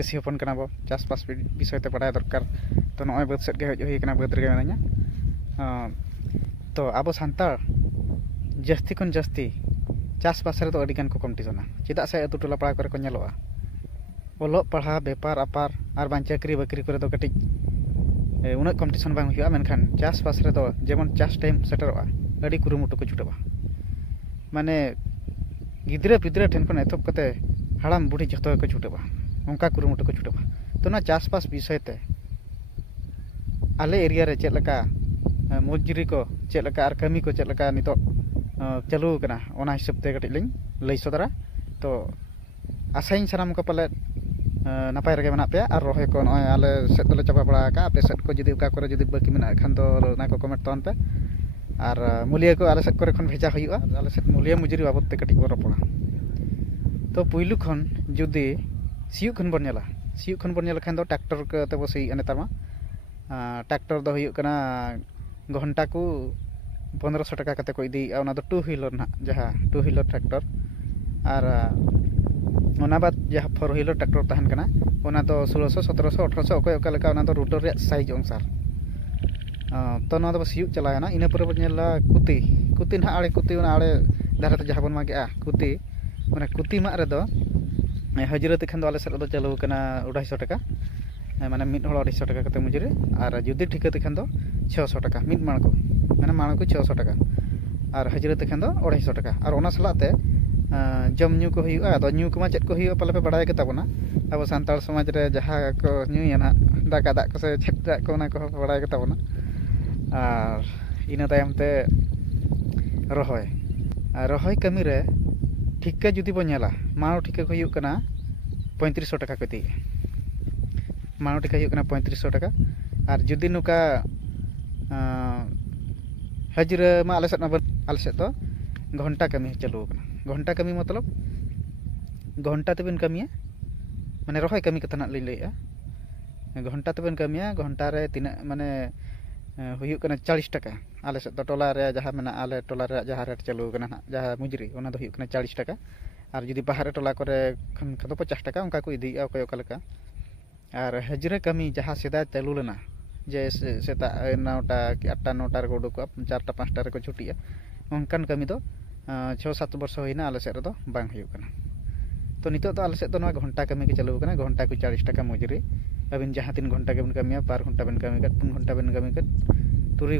चासी हपन कना बो चासबास विषय ते बड़ा दरकार तो नॉय बात सेट के हज हुई बात रे मिनाया तो अब सानतार जास्ती खन जास्ती चासबास रे तो अडिगान को कम्पिटिशना चेदा से अतु टोला पाड़ा करे को नेलोआ ओलो पढ़ा बेपार अपार और बां चाकरी बाकरी करे तो कटिज उना कम्पिटिशन बांग हुआ मेनखान चासबास रे तो जेमन चास टाइम सेटरोआ अडी कुरुमुटु को छुटबा माने गिद्रे पिद्रे ठेन खन एथब कते हाड़ाम बुढ़ी जतो को छुटबा उनका कुरुमुटु को छुटबा तो ना चासबास विषय ते आले एरिया रे चेद लका मजदूरी को चेद लका और कमी को चेद लका नितो चालू कना ओना हिसाब ते कटिज लिंग लई सदरा तो आसाइन साराम को पाले नपाय रगे मना पे और रोहे को नय आले सेट दोले चाबा बड़ा का पे सेट को जदी उका करे जदी बाकी मेना खान तो ना को कमेंट तन पे और मूल्य को आले सेट करे खन भेजा हुआ आले सेट मूल्य मजूरी बाबत ते कटिज रपड़ा तो पुइलु खन जदी सियु खन बन नेला सियु खन बन नेल खान दो ट्रैक्टर के ते बसई नेतार मा ट्रैक्टर दो हुयु कना घंटा को 1500 टाका कते को इदी ओना दो टू व्हीलर ना जहां टू व्हीलर ट्रैक्टर और ओना बाद जहाँ फोर व्हीलर ट्रैक्टर तहन कना ओना तो 1600 1700 1800 ओके ओका लेका ओना तो रूटर रे साइज अनुसार तो ना तो सियु चलायना इना पर नेला कुती कुती ना आड़े कुती ओना आड़े धारे तो जहाँ बन मागे कुती माने कुती मा रे दो हजरत खान दो आले सेट दो चालू कना 250 टाका माने मिड हड़ 250 टाका कते मजूरी और जुदी ठिकाते खान दो 600 टाका मिड माण को माने माण को 600 टाका और हजरत खान दो 250 टाका और ओना सलाते जम न्यू को हुआ तो न्यू को चेक को हुआ पाले पे बड़ा केताबना अब सानतार समाज रे जहाँ को न्यूया ना दाका दाग को से छेट दाग को ना को बड़ा केताबना और इना तायम ते रहोय रहोय कमी रे ठिका जुदी बो नेला मानो ठिका को हुआ कना 3500 टाका को दी मानो ठिका हुआ कना 3500 टाका और जुदी नुका हजरा मा आले सेट तो घंटा कमी चालू कना घंटा कमी मतलब घंटा तबेन कमिया माने रहोय कमी कथा ना लैया घंटा तबेन कमिया घंटा रे तिना माने हुयु कना 40 टाका आले से तो टोला रे जहां मेना आले टोला रे जहां रेट चालू कना ना जहां मुजरी ओना दो हुयु कना 40 टाका और जुदी बाहर टोला करे खन खदो 50 टाका उनका को इदी ओके ओका लेका और हजरे कमी जहां सीधा चालू लेना जे सेता 9टा 8टा 9टा रे को उडुक 4टा 5टा रे को छुटिया उनकान कमी दो 6-7 वर्ष होइना आले सेट दो बांग हुयु कना तो नितो तो आले सेट तो घंटा कमी के चालू कना घंटा को 40 टाका मजूरी अबिन जहां 3 घंटा के बन कमिया 4 घंटा बन कमी कर 3 घंटा बन कमी कर 3